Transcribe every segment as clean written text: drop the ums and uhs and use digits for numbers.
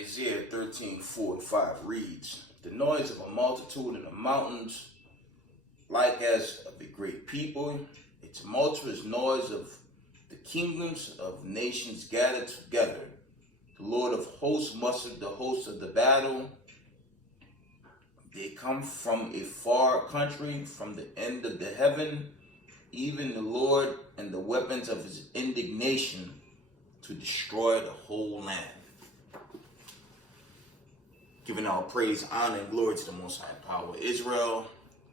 Isaiah 13:4-5 reads, "The noise of a multitude in the mountains, like as of a great people, a tumultuous noise of the kingdoms of nations gathered together. The Lord of hosts mustered the hosts of the battle. They come from a far country, from the end of the heaven, even the Lord and the weapons of his indignation to destroy the whole land." Giving all praise, honor, and glory to the Most High power of Israel,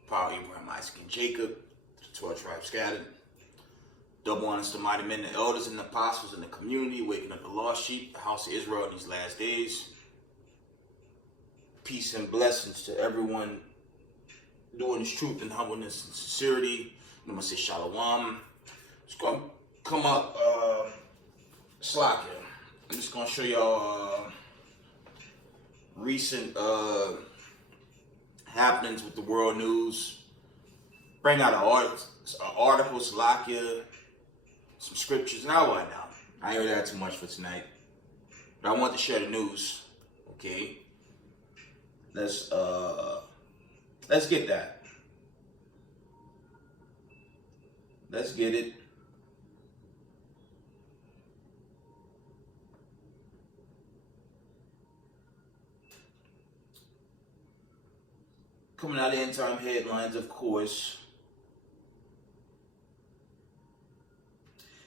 power of Abraham, Isaac, and Jacob, to the 12 tribes scattered. Double honors to mighty men, the elders, and the apostles in the community, waking up the lost sheep, the house of Israel in these last days. Peace and blessings to everyone doing this truth and humbleness and sincerity. I'm going to say shalom. It's going to come up slack here. I'm just going to show y'all recent happenings with the world news. Bring out an article, Salakia, some scriptures, and I ain't really had too much for tonight, but I want to share the news. Okay, let's get that. Let's get it. Coming out of end time headlines, of course.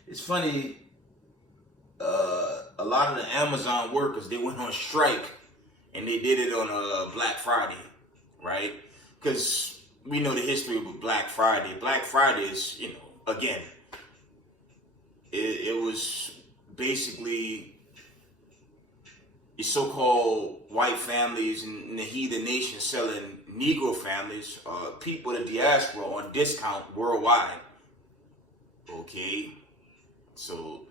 It's funny, a lot of the Amazon workers, they went on strike, and they did it on Black Friday, right? Because we know the history of Black Friday. Black Friday is, again, it was basically your so-called white families in the heathen nation selling Negro families, people of the diaspora on discount worldwide. Okay, so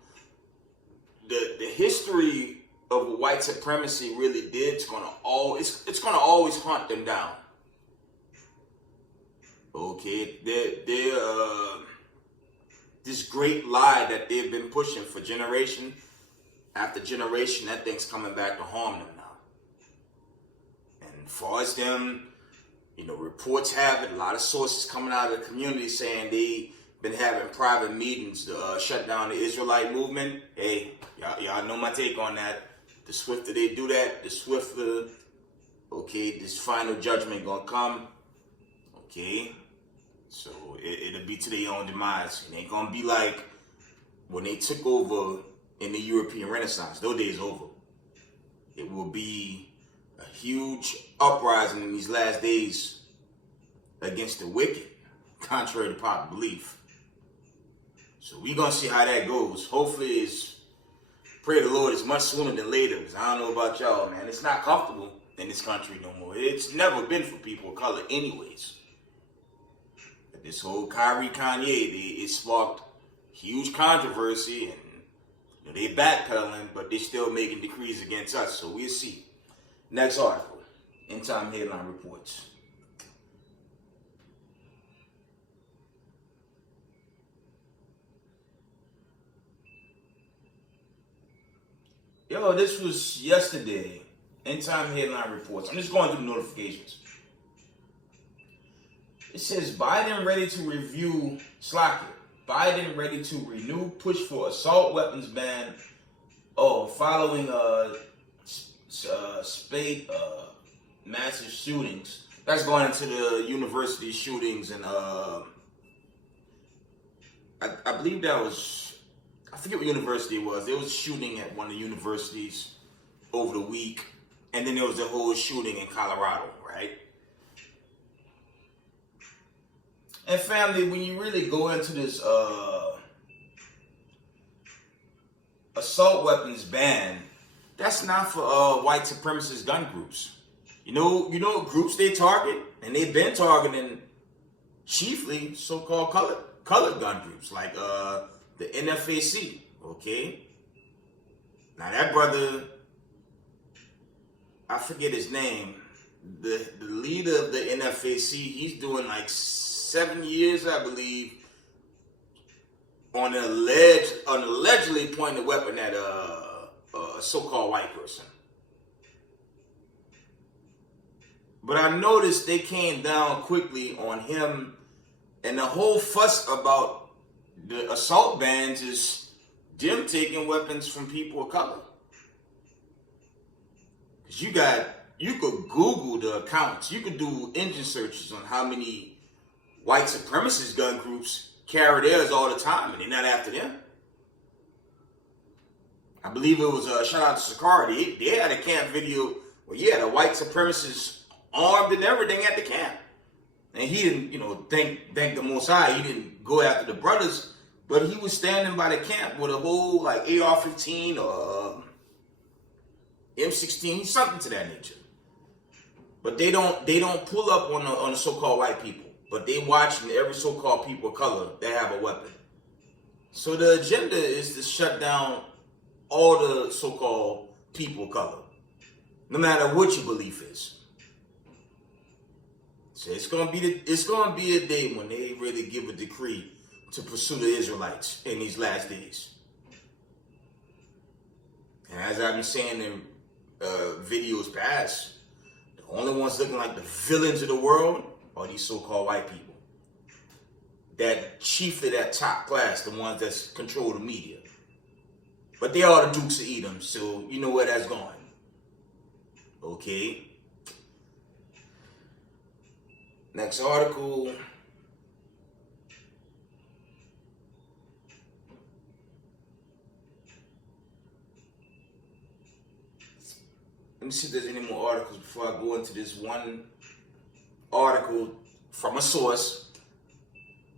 the history of white supremacy really did. It's gonna always hunt them down. Okay, they're this great lie that they've been pushing for generation after generation, that thing's coming back to harm them now. And as far as them, reports have it, a lot of sources coming out of the community saying they been having private meetings to shut down the Israelite movement. Hey, y'all know my take on that. The swifter they do that, the swifter, this final judgment gonna come. Okay, so it'll be to their own demise. It ain't gonna be like when they took over in the European Renaissance. Those days over. It will be a huge uprising in these last days against the wicked, contrary to popular belief. So we're going to see how that goes. Hopefully pray the Lord, it's much sooner than later, because I don't know about y'all, man. It's not comfortable in this country no more. It's never been for people of color anyways. But this whole Kyrie Kanye, it sparked huge controversy, and they backpedaling, but they still making decrees against us. So we'll see. Next article, End Time Headline Reports. Yo, this was yesterday. End Time Headline Reports. I'm just going through the notifications. It says Biden ready to review Slacker. Biden ready to renew push for assault weapons ban. Following spate massive shootings. That's going into the university shootings, and I believe that was, I forget what university it was. There was a shooting at one of the universities over the week, and then there was a whole shooting in Colorado, right? And family, when you really go into this assault weapons ban, that's not for white supremacist gun groups. You know what groups they target? And they've been targeting chiefly so-called colored gun groups, like the NFAC, okay? Now that brother, I forget his name, the leader of the NFAC, he's doing like 7 years, I believe, on an allegedly pointed weapon at a so-called white person. But I noticed they came down quickly on him, and the whole fuss about the assault bans is them taking weapons from people of color. Because you could Google the accounts. You could do engine searches on how many white supremacist gun groups carry theirs all the time, and they're not after them. I believe it was shout out to Sakari. They had a camp video where you had a white supremacist armed and everything at the camp, and he didn't, thank the Most High, he didn't go after the brothers, but he was standing by the camp with a whole like AR-15 or M16, something to that nature. But they don't pull up on the so-called white people, but they watching every so-called people of color that have a weapon. So the agenda is to shut down all the so-called people of color, no matter what your belief is. So it's gonna be a day when they really give a decree to pursue the Israelites in these last days. And as I've been saying in videos past, the only ones looking like the villains of the world are these so-called white people. That chiefly that top class, the ones that control the media. But they are the Dukes of Edom, so you know where that's going. Okay. Next article. Let me see if there's any more articles before I go into this one article from a source.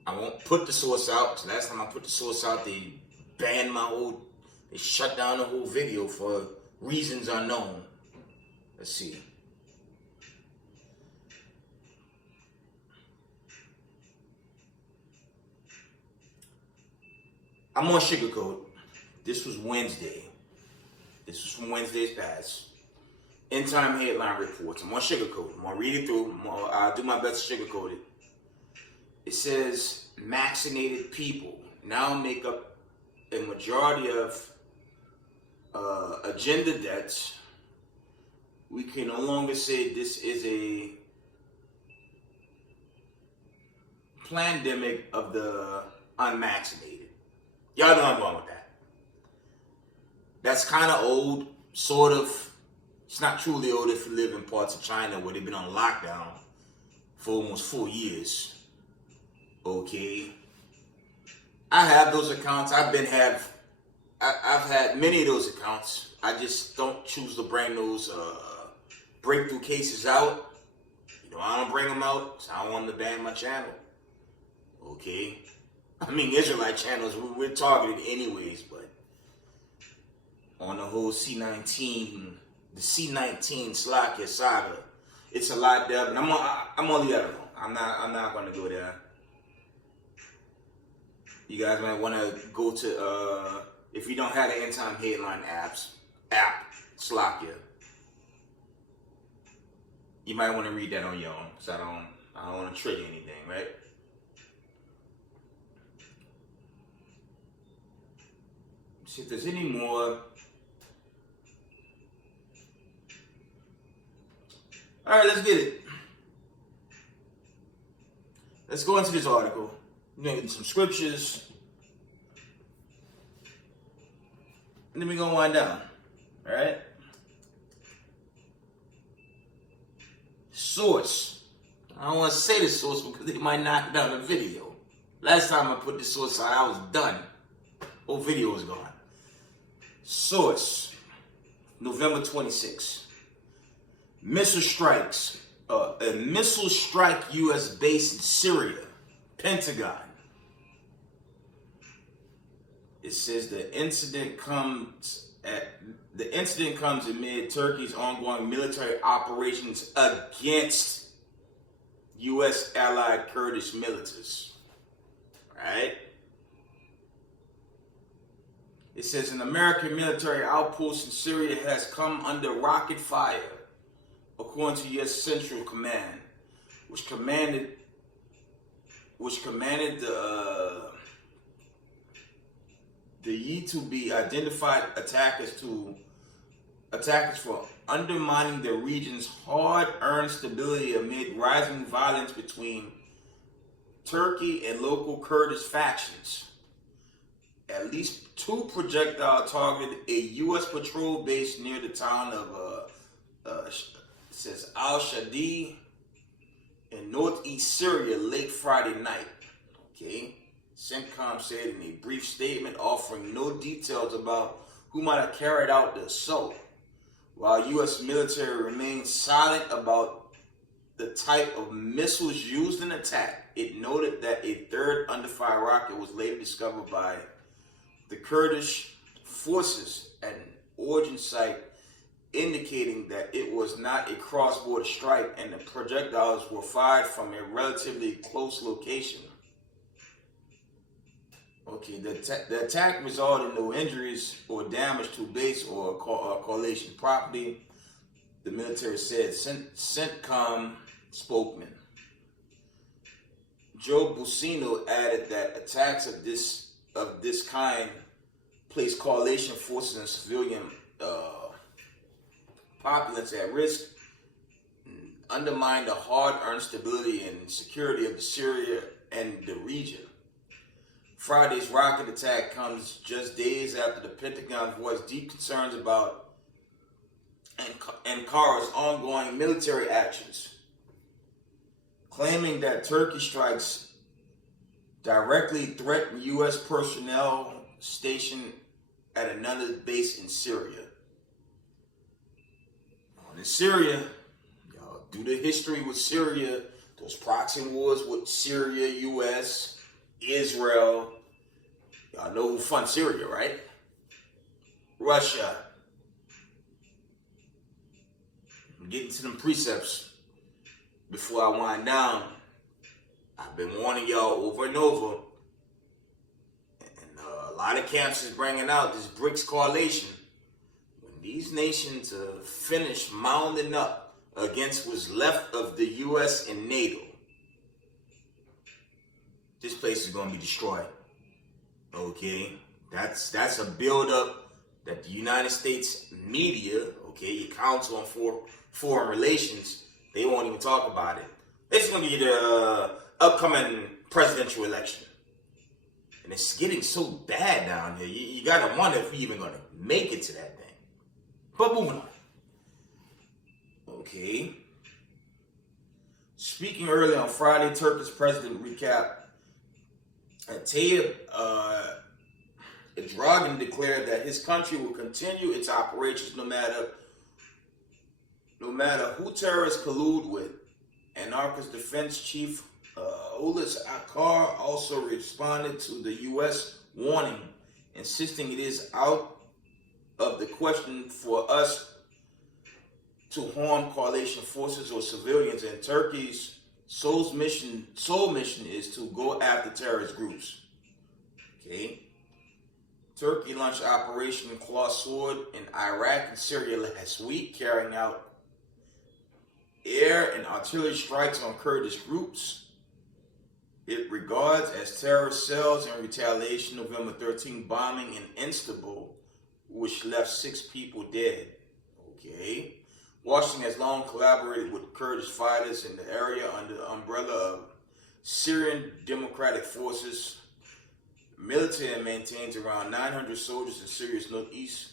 I won't put the source out. So last time I put the source out, they banned they shut down the whole video for reasons unknown. Let's see. I'm on Sugarcoat. This was Wednesday. This was from Wednesday's past. End time headline reports. I'm on Sugarcoat. I'm going to read it through. I'll do my best to sugarcoat it. It says, vaccinated people now make up a majority of agenda deaths. We can no longer say this is a pandemic of the unvaccinated. Y'all know I'm going with that. That's kind of old, sort of. It's not truly old if you live in parts of China where they've been on lockdown for almost 4 years. Okay. I have those accounts. I've had many of those accounts. I just don't choose to bring those breakthrough cases out. I don't bring them out, so I don't want them to ban my channel. Okay. I mean, Israelite channels, we're targeted anyways, but on the whole C19, the C19 Slakia saga, it's a lot there, but I'm gonna leave that alone. I'm not gonna go there. You guys might want to go to if you don't have the End Time Headline app Slakia, you might want to read that on your own, because I don't want to trigger anything, right? See if there's any more. All right, let's get it. Let's go into this article. We're going to get some scriptures. And then we're going to wind down. All right? Source. I don't want to say the source because they might knock down the video. Last time I put the source out, I was done. Whole video was gone. Source. November 26. Missile strikes. A missile strike U.S. base in Syria. Pentagon. It says the incident comes amid Turkey's ongoing military operations against U.S. allied Kurdish militias. Right? It says an American military outpost in Syria has come under rocket fire, according to U.S. Central Command, which commanded the to be identified attackers for undermining the region's hard-earned stability amid rising violence between Turkey and local Kurdish factions. At least 2 projectiles targeted a U.S. patrol base near the town of Al-Shadi in northeast Syria late Friday night. Okay, CENTCOM said in a brief statement, offering no details about who might have carried out the assault. While U.S. military remained silent about the type of missiles used in the attack, it noted that a third under-fire rocket was later discovered by the Kurdish forces at an origin site, indicating that it was not a cross-border strike and the projectiles were fired from a relatively close location. Okay, the attack resulted in no injuries or damage to base or coalition property, the military said. CENTCOM spokesman Joe Busino added that attacks of this kind place coalition forces and civilian populace at risk, undermine the hard-earned stability and security of Syria and the region. Friday's rocket attack comes just days after the Pentagon voiced deep concerns about Ankar's ongoing military actions, claiming that Turkey strikes directly threaten U.S. personnel stationed at another base in Syria. In Syria, due to history with Syria, those proxy wars with Syria, U.S., Israel, y'all know who funds Syria, right? Russia. I'm getting to them precepts before I wind down. I've been warning y'all over and over, and a lot of camps is bringing out this BRICS coalition. When these nations finish mounting up against what's left of the U.S. and NATO, this place is going to be destroyed. Okay? That's a build-up that the United States media, okay, your Council on Foreign Relations, they won't even talk about it. It's going to be the upcoming presidential election. And it's getting so bad down here, you got to wonder if we're even going to make it to that thing. But moving on. Okay. Speaking earlier on Friday, Turkish President recap. Tayyip Erdogan declared that his country will continue its operations no matter who terrorists collude with. Anarchist Defense Chief Hulusi Akar also responded to the U.S. warning, insisting it is out of the question for us to harm coalition forces or civilians, and Turkey's sole mission is to go after terrorist groups. Okay. Turkey launched Operation Claw Sword in Iraq and Syria last week, carrying out air and artillery strikes on Kurdish groups it regards as terrorist cells in retaliation. November 13 bombing in Istanbul, which left 6 people dead. Okay. Washington has long collaborated with Kurdish fighters in the area under the umbrella of Syrian Democratic Forces. Military maintains around 900 soldiers in Syria's northeast,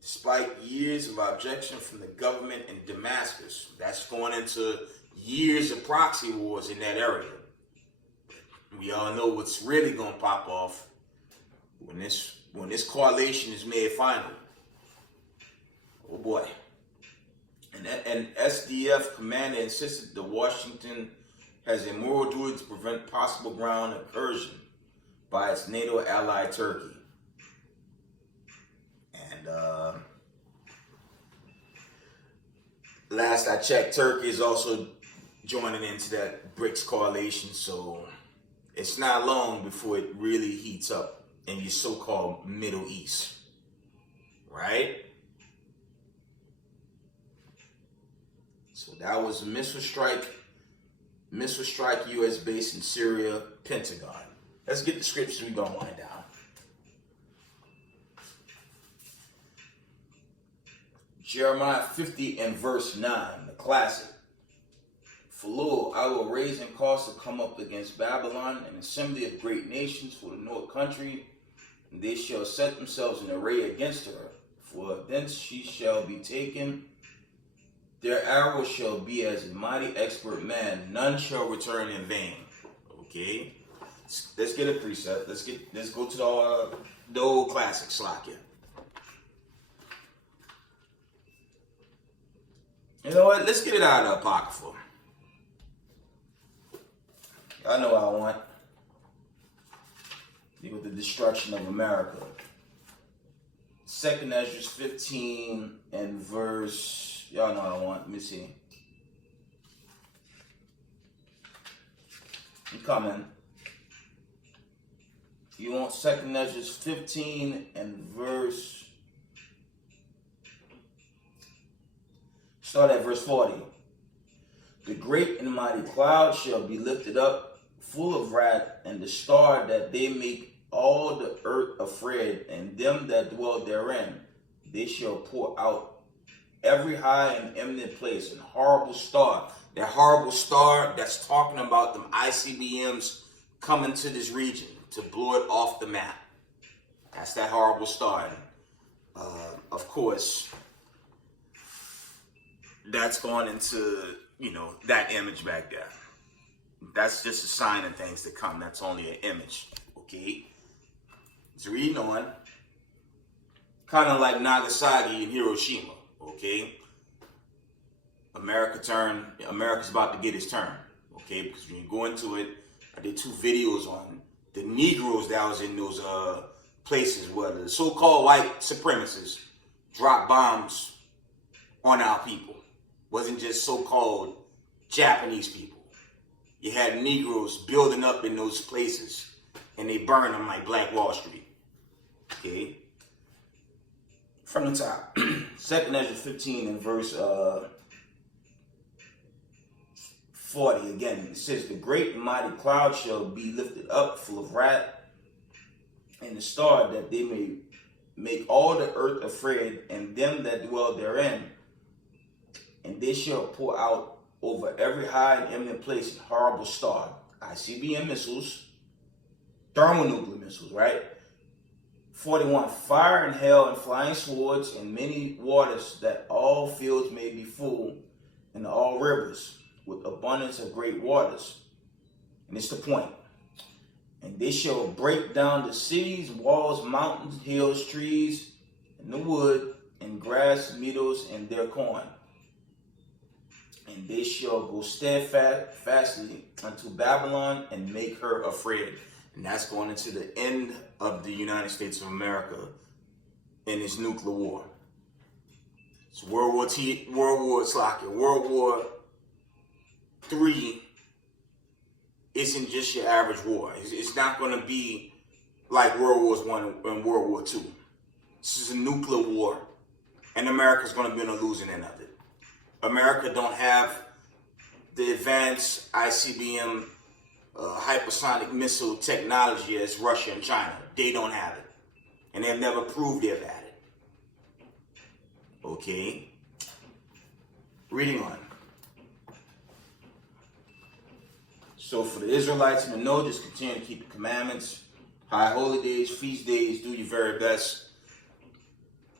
despite years of objection from the government in Damascus. That's going into years of proxy wars in that area. We all know what's really going to pop off when this coalition is made final. Oh boy. An SDF commander insisted that Washington has a moral duty to prevent possible ground incursion by its NATO ally Turkey. And last I checked, Turkey is also joining into that BRICS coalition, so it's not long before it really heats up in your so-called Middle East, right? So that was a missile strike U.S. base in Syria, Pentagon. Let's get the scriptures. We're going to wind down. Jeremiah 50 and verse 9, the classic. For lo, I will raise and cause to come up against Babylon an assembly of great nations for the north country, and they shall set themselves in array against her. For thence she shall be taken. Their arrow shall be as a mighty expert man. None shall return in vain. Okay, let's get a precept. Let's go to the old classic Slakia. You know what? Let's get it out of the Apocrypha. I know what I want. Deal with the destruction of America. 2nd Ezra 15 and verse, y'all know what I want. Let me see. I'm coming. You want 2nd Ezra 15 and verse, start at verse 40. The great and mighty cloud shall be lifted up, full of wrath, and the star that they make all the earth afraid, and them that dwell therein. They shall pour out every high and eminent place, and horrible star. That horrible star that's talking about them ICBMs coming to this region to blow it off the map. That's that horrible star. Of course, that's going into, that image back there. That's just a sign of things to come. That's only an image. Okay? It's reading on. Kind of like Nagasaki and Hiroshima. Okay? America's about to get its turn. Okay? Because when you go into it, I did 2 videos on the Negroes that was in those places where the so-called white supremacists dropped bombs on our people. Wasn't just so-called Japanese people. You had Negroes building up in those places, and they burned them like Black Wall Street. Okay? From the top. 2nd Ezra 15 and verse 40 again. It says, the great and mighty cloud shall be lifted up, full of wrath, and the star that they may make all the earth afraid, and them that dwell therein. And they shall pour out over every high and eminent place a horrible star. ICBM missiles, thermonuclear missiles, right? 41, fire and hail and flying swords and many waters, that all fields may be full, and all rivers with abundance of great waters. And it's the point. And they shall break down the cities, walls, mountains, hills, trees, and the wood, and grass, meadows, and their corn. And they shall go steadfastly unto Babylon and make her afraid. And that's going into the end of the United States of America in this nuclear war. It's World War III isn't just your average war. It's not going to be like World War I and World War II. This is a nuclear war, and America's going to be on the losing end of it. America don't have the advanced ICBM hypersonic missile technology as Russia and China. They don't have it. And they've never proved they've had it. Okay. Reading on. So for the Israelites to know, just continue to keep the commandments, high holy days, feast days, do your very best.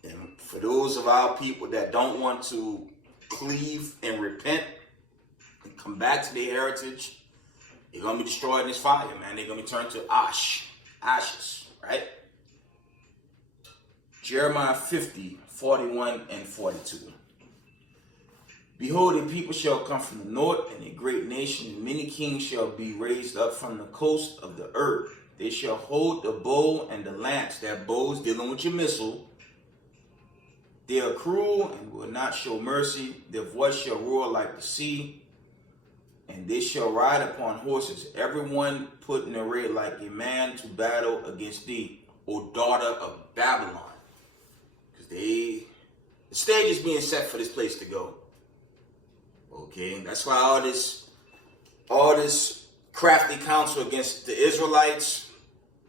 And for those of our people that don't want to cleave and repent and come back to their heritage, they're going to be destroyed in this fire, man. They're going to be turned to ashes, right? Jeremiah 50, 41 and 42. Behold, a people shall come from the north, and a great nation, and many kings shall be raised up from the coast of the earth. They shall hold the bow and the lance. That bow is dealing with your missile. They are cruel and will not show mercy. Their voice shall roar like the sea, and they shall ride upon horses, everyone put in array like a man to battle against thee, O daughter of Babylon. Because the stage is being set for this place to go. Okay, that's why all this crafty counsel against the Israelites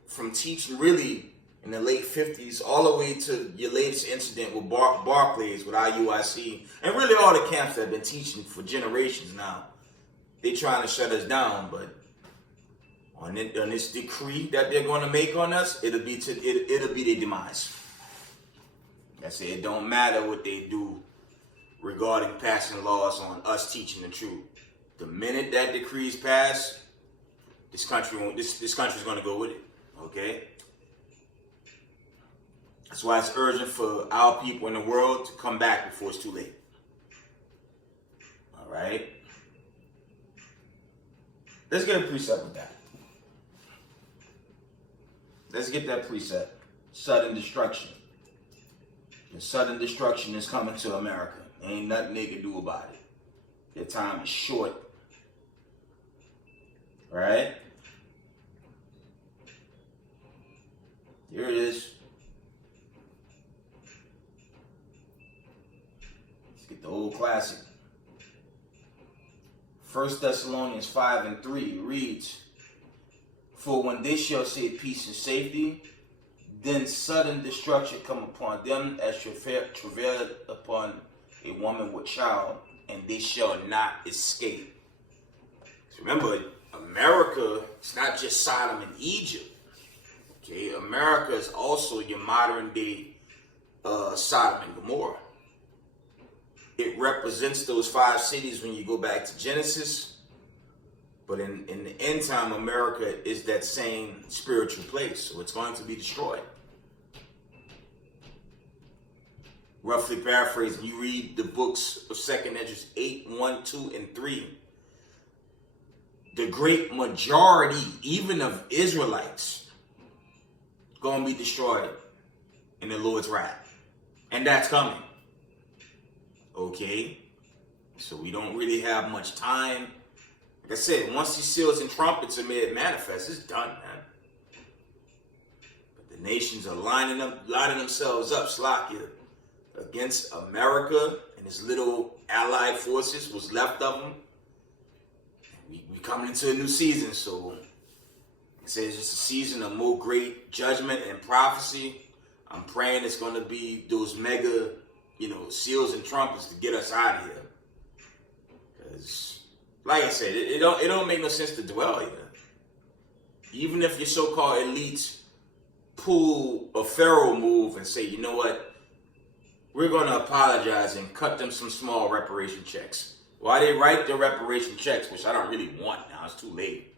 from teaching really in the late 50s, all the way to your latest incident with Barclays, with IUIC, and really all the camps that have been teaching for generations now. They're trying to shut us down, but on this decree that they're going to make on us, it'll be their demise. That's it. It don't matter what they do regarding passing laws on us teaching the truth. The minute that decree is passed, this country's going to go with it. Okay? That's why it's urgent for our people in the world to come back before it's too late. All right? Let's get a precept with that. Let's get that precept. Sudden destruction. The sudden destruction is coming to America. Ain't nothing they can do about it. Their time is short. Right? Here it is. Let's get the old classic. 1 Thessalonians 5:3 reads, "For when they shall say peace and safety, then sudden destruction come upon them as travail upon a woman with child, and they shall not escape." Remember, America is not just Sodom and Egypt. Okay, America is also your modern day Sodom and Gomorrah. It represents those 5 cities when you go back to Genesis. But in the end time, America is that same spiritual place. So it's going to be destroyed. Roughly paraphrasing, you read the books of 2nd Esdras 8, 1, 2, and 3. The great majority, even of Israelites, going to be destroyed in the Lord's wrath. And that's coming. Okay? So we don't really have much time. Like I said, once these seals and trumpets are made manifest, it's done, man. But the nations are lining themselves up, Slakia, against America and its little allied forces, what's left of them. We coming into a new season, so like I say, it's just a season of more great judgment and prophecy. I'm praying it's going to be those mega, seals and trumpets to get us out of here. Because, like I said, it don't make no sense to dwell here. Even if your so-called elites pull a Pharaoh move and say, you know what, we're going to apologize and cut them some small reparation checks. While they write the reparation checks, which I don't really want now, it's too late.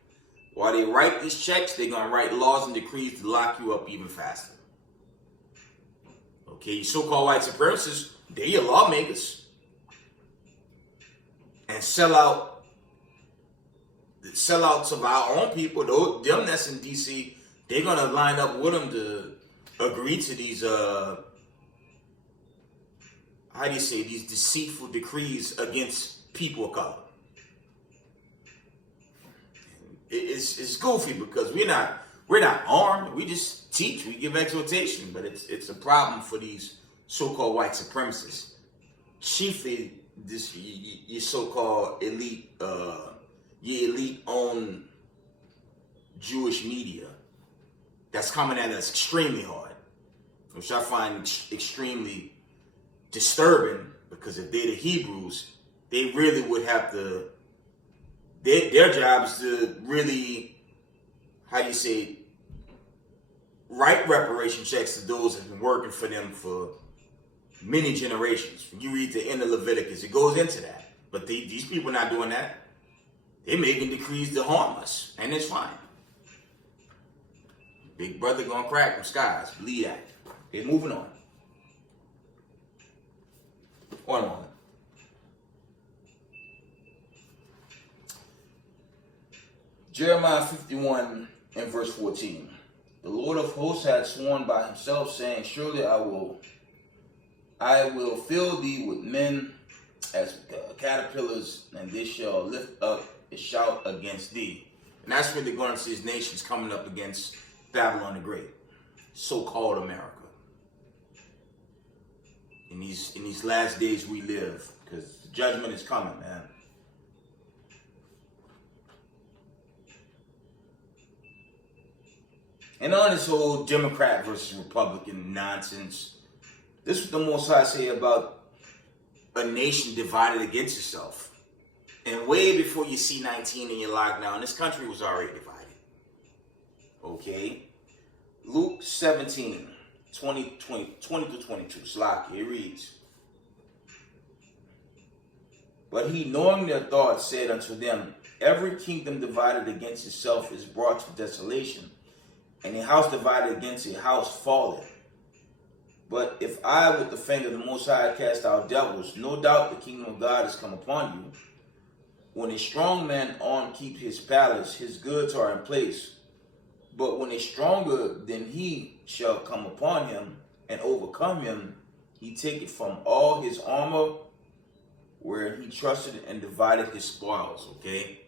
While they write these checks, they're going to write laws and decrees to lock you up even faster. Okay, you so-called white supremacists, they're your lawmakers. And sellouts of our own people, them that's in D.C., they're going to line up with them to agree to these, these deceitful decrees against people of color. It's goofy because we're not armed. We just teach. We give exhortation, but it's a problem for these so-called white supremacists. Chiefly, your so-called elite, your elite-owned Jewish media that's coming at us extremely hard, which I find extremely disturbing because if they're the Hebrews, they really would have to, their job is to really, write reparation checks to those that have been working for them for many generations. When you read the end of Leviticus, it goes into that. But these people are not doing that. They're making decrees to harm us, and it's fine. Big brother gonna crack them skies. Believe that. Okay, moving on. One moment. Jeremiah 51 and verse 14. The Lord of hosts had sworn by himself, saying, surely I will fill thee with men as caterpillars, and they shall lift up a shout against thee. And that's really going to see these nations coming up against Babylon the Great, so-called America. In these last days we live, because judgment is coming, man. And on this whole Democrat versus Republican nonsense, this is what the Most High say about a nation divided against itself. And way before you see 19 in your lockdown, this country was already divided. Okay? Luke 17, 20 to 22. Slaki, it reads, But he, knowing their thoughts, said unto them, Every kingdom divided against itself is brought to desolation, and a house divided against a house falleth. But if I with the finger of the Most High cast out devils, no doubt the kingdom of God is come upon you. When a strong man armed keeps his palace, his goods are in place. But when a stronger than he shall come upon him and overcome him, he taketh from all his armor where he trusted and divided his spoils. Okay?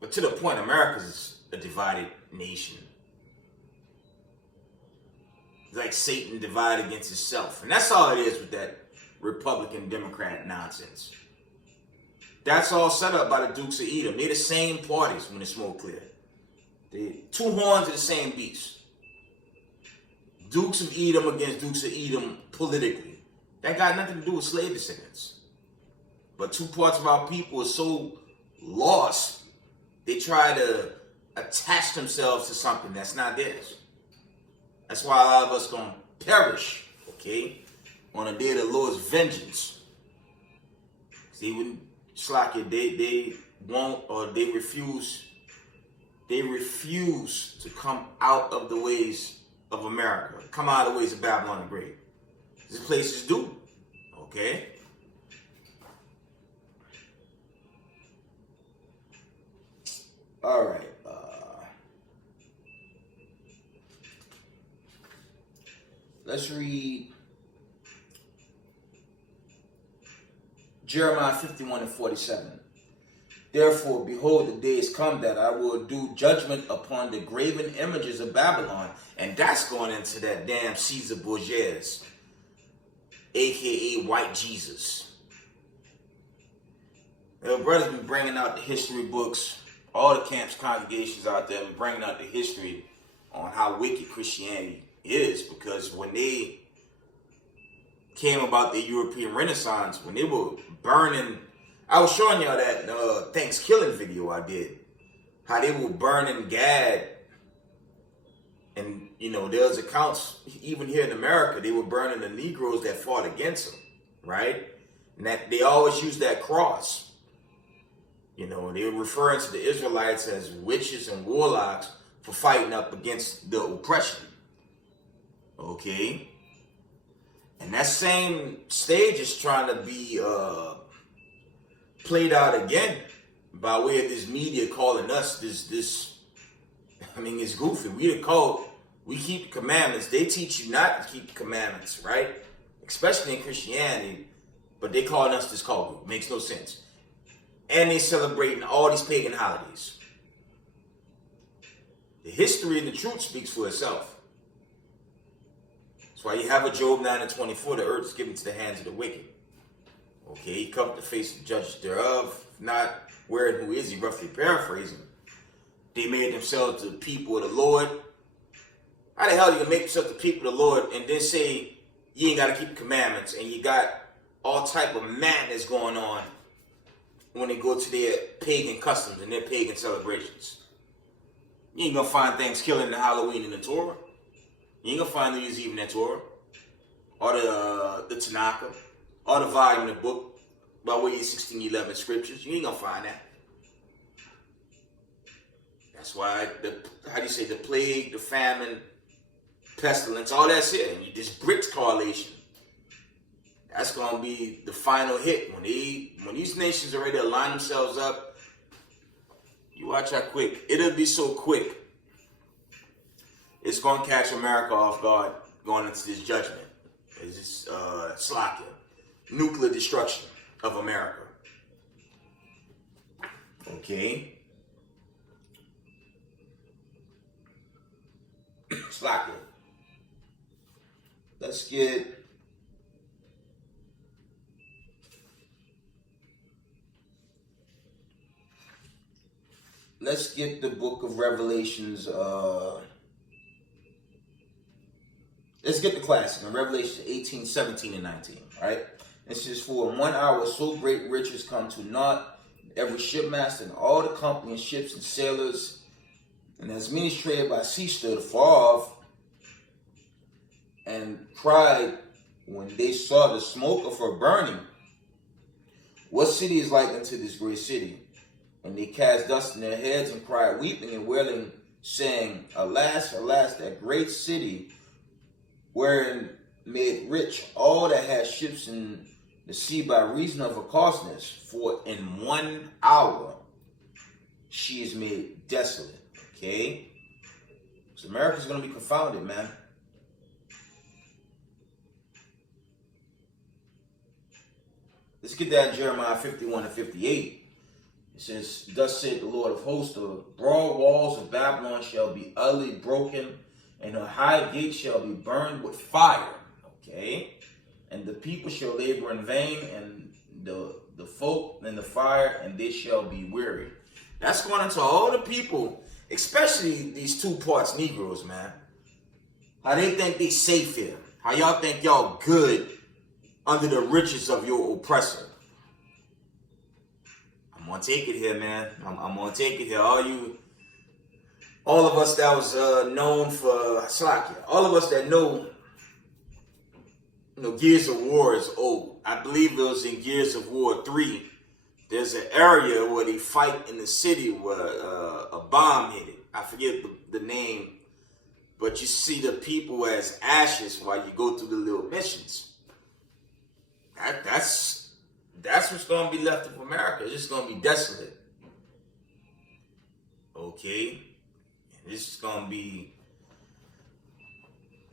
But to the point, America is a divided nation. It's like Satan divided against himself. And that's all it is with that Republican Democrat nonsense. That's all set up by the Dukes of Edom. They're the same parties when the smoke clear. They two horns of the same beast. Dukes of Edom against Dukes of Edom politically. That got nothing to do with slave descendants. But two parts of our people are so lost, they try to attach themselves to something that's not theirs. That's why a lot of us gonna perish, okay, on the day of the Lord's vengeance. See, when they won't, or they refuse to come out of the ways of America, come out of the ways of Babylon the Great. These places do, okay? All right. Let's read Jeremiah 51 and 47. Therefore, behold, the day is come that I will do judgment upon the graven images of Babylon. And that's going into that damn Caesar Borgias, a.k.a. White Jesus. The brothers been bringing out the history books. All the camps, congregations out there been bringing out the history on how wicked Christianity is. Because when they came about the European Renaissance, when they were burning... I was showing y'all that Thanksgiving video I did. How they were burning Gad. And, you know, there's accounts, even here in America, they were burning the Negroes that fought against them. Right? And that they always used that cross. You know, they were referring to the Israelites as witches and warlocks for fighting up against the oppression. Okay? And that same stage is trying to be played out again by way of this media calling us this. I mean, it's goofy. We keep the commandments. They teach you not to keep the commandments, right? Especially in Christianity. But they calling us this cult. Makes no sense. And they celebrating all these pagan holidays. The history and the truth speaks for itself. That's why you have a Job 9 and 24, the earth is given to the hands of the wicked. Okay, he covered the face of the judges thereof, not wherein who is he, roughly paraphrasing. They made themselves the people of the Lord. How the hell are you going to make yourself the people of the Lord and then say you ain't got to keep the commandments and you got all type of madness going on when they go to their pagan customs and their pagan celebrations? You ain't going to find Thanksgiving and Halloween in the Torah. You ain't going to find New Year's Eve in the Torah. Or the Tanakh. Or the volume of the book by way of 1611 scriptures. You ain't going to find that. That's why, the plague, the famine, pestilence, all that's here. And this BRICS coalition, that's going to be the final hit. When these nations are ready to line themselves up, you watch how quick. It'll be so quick. It's going to catch America off guard going into this judgment. It's just slacking. Nuclear destruction of America. Okay. Slacking. Let's get the book of Revelations classic in Revelation 18, 17, and 19, right? It says, for in 1 hour so great riches come to naught, every shipmaster and all the company and ships and sailors, and as many as traded by sea stood afar off, and cried when they saw the smoke of her burning, what city is like unto this great city? And they cast dust in their heads and cried, weeping and wailing, saying, alas, alas, that great city, wherein made rich all that had ships in the sea by reason of her costness. For in 1 hour she is made desolate. Okay? So America's going to be confounded, man. Let's get that in Jeremiah 51 and 58. It says, thus saith the Lord of hosts, the broad walls of Babylon shall be utterly broken, and her high gates shall be burned with fire. Okay? And the people shall labor in vain, and the folk in the fire, and they shall be weary. That's going into all the people, especially these two parts Negroes, man. How they think they safe here. How y'all think y'all good under the riches of your oppressor. I'm gonna take it here, man. I'm gonna take it here. All of us that was known for Slakia, all of us that know, Gears of War is old. I believe it was in Gears of War 3. There's an area where they fight in the city where a bomb hit it. I forget the name, but you see the people as ashes while you go through the little missions. That's what's going to be left of America. It's just going to be desolate. Okay? And this is going to be,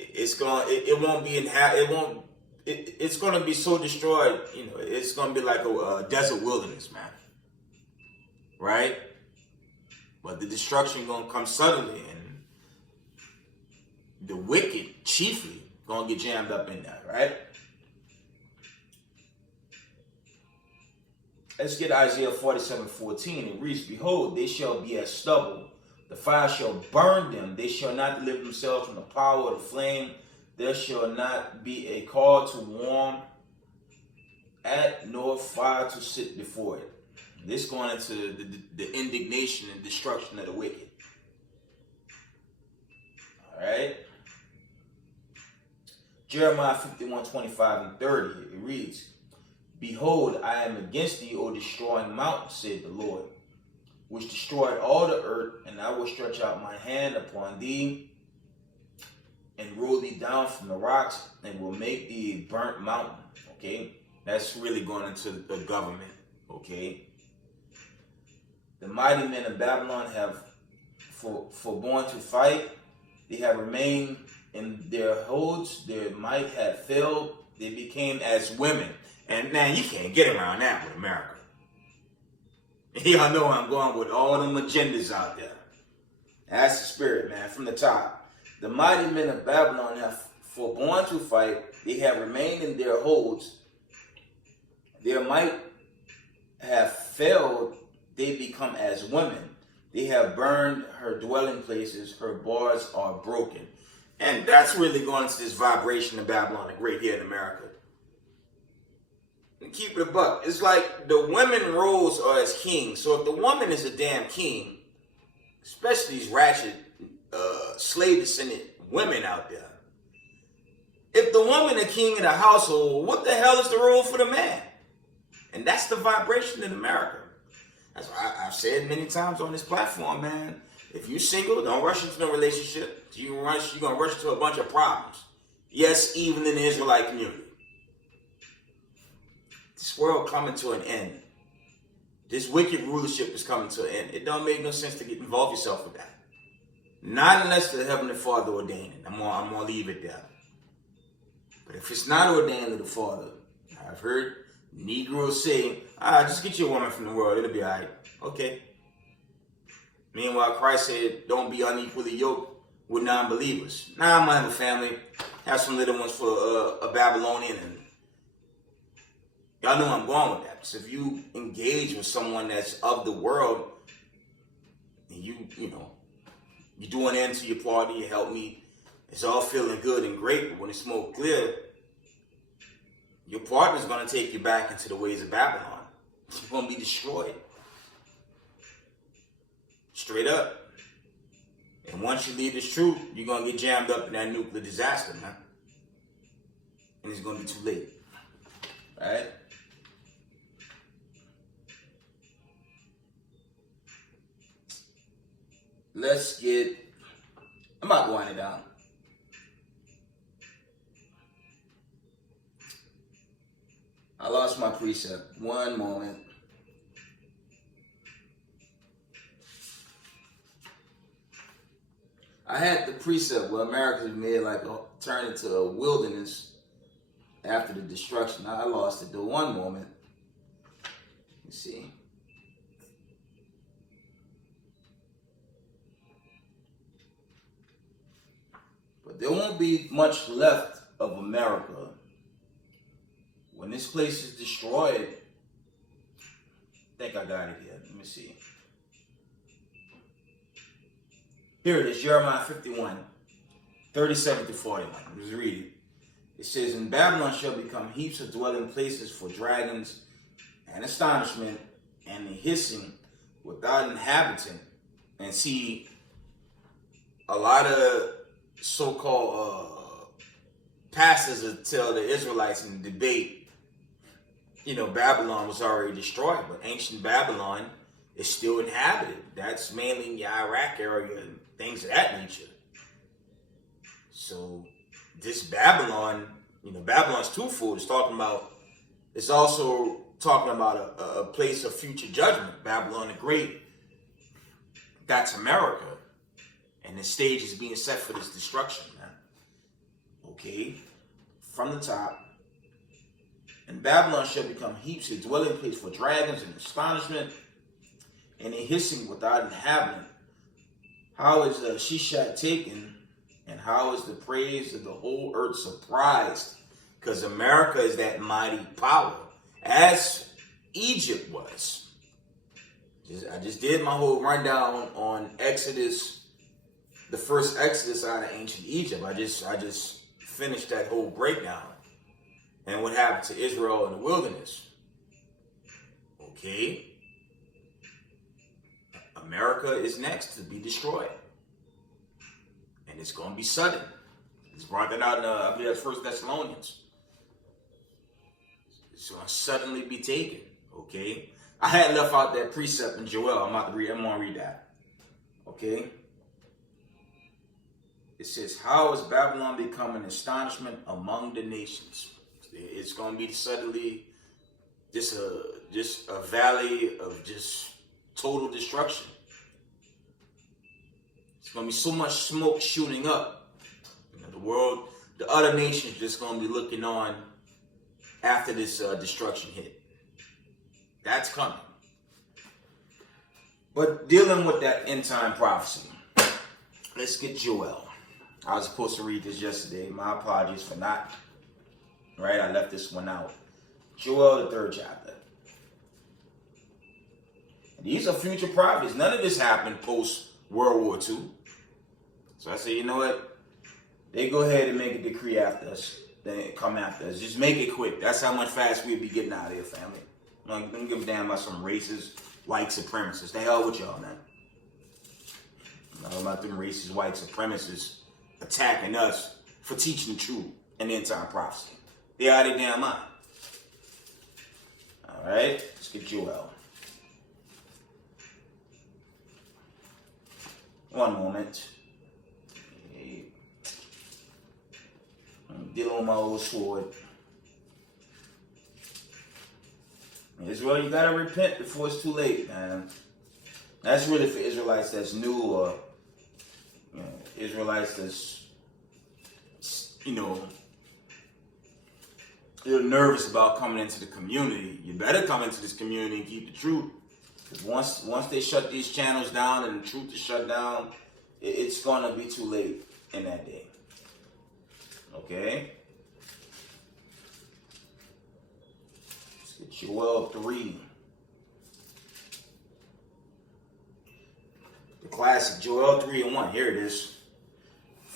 it's going to be so destroyed, it's going to be like a desert wilderness, man. Right? But the destruction going to come suddenly, and the wicked chiefly going to get jammed up in that, right? Let's get Isaiah 47:14. It reads, behold, they shall be as stubble. The fire shall burn them. They shall not deliver themselves from the power of the flame. There shall not be a call to warm at, nor fire to sit before it. This going into the indignation and destruction of the wicked. All right. Jeremiah 51:25 and 30. It reads, behold, I am against thee, O destroying mountain, said the Lord, which destroyed all the earth, and I will stretch out my hand upon thee, and roll thee down from the rocks, and will make thee a burnt mountain. Okay? That's really going into the government. Okay? The mighty men of Babylon have forborne to fight. They have remained in their holds. Their might had failed. They became as women. And man, you can't get around that with America. Y'all know I'm going with all them agendas out there. That's the spirit, man, from the top. The mighty men of Babylon have forborne to fight. They have remained in their holds. Their might have failed. They become as women. They have burned her dwelling places. Her bars are broken. And that's really going into this vibration of Babylon the Great here in America. And keep it a buck. It's like the women roles are as kings. So if the woman is a damn king, especially these ratchet slave descendant women out there, if the woman is king of the household, what the hell is the role for the man? And that's the vibration in America. That's why I've said many times on this platform, man. If you're single, don't rush into a relationship. You're going to rush into a bunch of problems. Yes, even in the Israelite community. This world coming to an end. This wicked rulership is coming to an end. It don't make no sense to get involved yourself with that. Not unless the Heavenly Father ordained it. I'm gonna leave it there. But if it's not ordained of the Father, I've heard Negroes say, just get you a woman from the world, it'll be all right. Okay. Meanwhile, Christ said, don't be unequally yoked with non-believers. Now I'm gonna have a family, have some little ones for a Babylonian, and y'all know I'm going with that. So if you engage with someone that's of the world, and you're doing into your party, you help me It's all feeling good and great, but when the smoke clear, your partner's going to take you back into the ways of Babylon. You're going to be destroyed. Straight up. And once you leave this truth, you're going to get jammed up in that nuclear disaster, man. And it's going to be too late. Right? Let's get... I'm about to wind it down. I lost my precept. One moment. I had the precept where America made turned into a wilderness after the destruction. I lost it. The one moment. You see. But there won't be much left of America. When this place is destroyed, I think I got it here. Let me see. Here it is, Jeremiah 51, 37 to 41. Let's read it. It says, "And Babylon shall become heaps of dwelling places for dragons, and astonishment, and the hissing without inhabitant." And see, a lot of so-called pastors will tell the Israelites in the debate, Babylon was already destroyed, but ancient Babylon is still inhabited. That's mainly in the Iraq area and things of that nature. So this Babylon, Babylon's twofold. It's also talking about a place of future judgment. Babylon the Great, that's America. And the stage is being set for this destruction, man. Okay? From the top. "And Babylon shall become heaps, a dwelling place for dragons and astonishment, and a hissing without inhabitant. How is Shishak taken, and how is the praise of the whole earth surprised?" Because America is that mighty power, as Egypt was. I just did my whole rundown on Exodus, the first Exodus out of ancient Egypt. I just finished that whole breakdown. And what happened to Israel in the wilderness. Okay. America is next to be destroyed. And it's going to be sudden. It's brought that out in, I believe that's 1 Thessalonians. It's going to suddenly be taken. Okay. I had left out that precept in Joel. I'm going to read that. Okay. It says, "How is Babylon become an astonishment among the nations?" It's going to be suddenly just a valley of just total destruction. It's going to be so much smoke shooting up. The world, the other nations just going to be looking on after this destruction hit. That's coming. But dealing with that end time prophecy, let's get Joel. I was supposed to read this yesterday. My apologies for not. Right, I left this one out. Joel, the 3rd chapter. And these are future prophets. None of this happened post World War II. So I say, you know what? They go ahead and make a decree after us. They come after us. Just make it quick. That's how much fast we'll be getting out of here, family. Don't give a damn about some racist white supremacists. The hell with y'all, man. Not about them racist white supremacists attacking us for teaching the truth and end time prophecy. They out of their damn mind. All right, let's get Joel. One moment. I'm dealing with my old sword. Israel, you gotta repent before it's too late, man. That's really for Israelites that's new, or Israelites that's you're nervous about coming into the community. You better come into this community and keep the truth. Because once they shut these channels down and the truth is shut down, it's going to be too late in that day. Okay? Let's get Joel 3. The classic Joel 3:1. Here it is.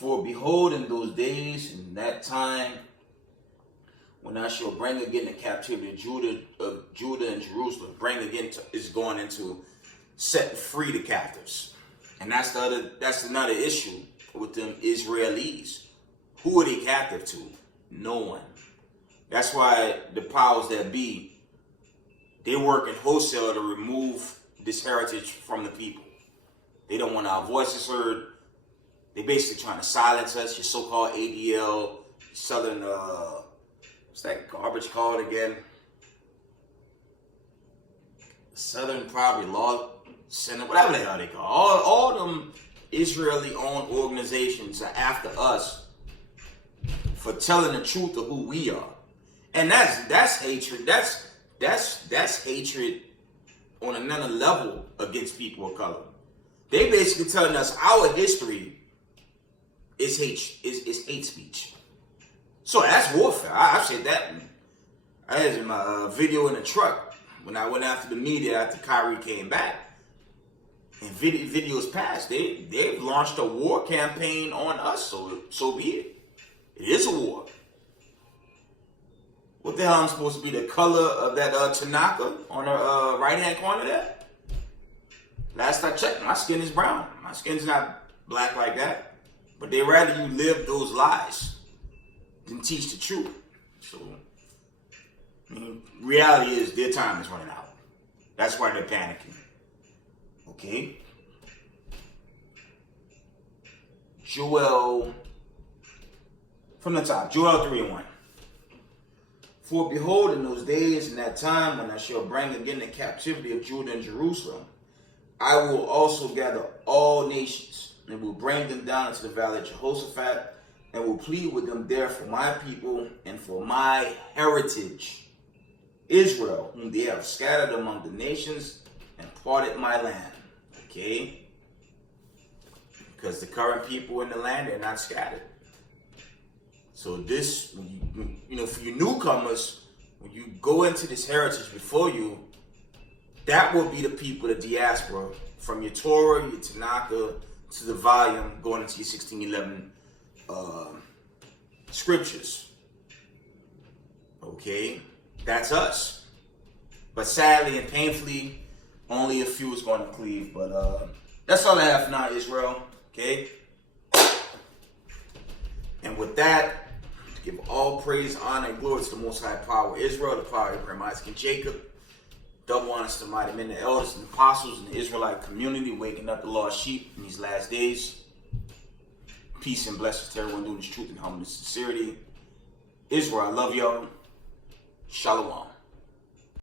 For behold, in those days, in that time, when I shall bring again the captivity of Judah and Jerusalem, is going into setting free the captives. And that's another issue with them Israelis. Who are they captive to? No one. That's why the powers that be, they're working wholesale to remove this heritage from the people. They don't want our voices heard. They basically trying to silence us. Your so-called ADL, Southern, what's that garbage called again? Southern probably Law Center, whatever the hell they call. All them Israeli-owned organizations are after us for telling the truth of who we are, and that's hatred. That's hatred on another level against people of color. They basically telling us our history is hate speech. So that's warfare. I said that. I had in my video in the truck when I went after the media after Kyrie came back. And videos past, they've launched a war campaign on us. So be it. It is a war. What the hell am I supposed to be the color of that Tanaka on the right hand corner there? Last I checked, my skin is brown. My skin's not black like that. But they rather you live those lies than teach the truth. So, I mean, reality is their time is running out. That's why they're panicking. Okay? Joel, from the top, Joel 3:1. For behold, in those days, in that time, when I shall bring again the captivity of Judah and Jerusalem, I will also gather all nations, and will bring them down into the valley of Jehoshaphat, and will plead with them there for my people and for my heritage, Israel, whom they have scattered among the nations and parted my land. Okay? Because the current people in the land, they're not scattered. So this, for you newcomers, when you go into this heritage before you, that will be the people, the diaspora, from your Torah, your Tanaka, to the volume, going into your 1611 scriptures. Okay? That's us. But sadly and painfully, only a few is going to cleave. But that's all I have for now, Israel. Okay? And with that, give all praise, honor, and glory to the Most High Power, Israel, the power of Abraham, Isaac, and Jacob. Double honors to the mighty men, the elders, and the apostles in the Israelite community, waking up the lost sheep in these last days. Peace and blessings to everyone doing this truth and humbleness and sincerity. Israel, I love y'all. Shalom.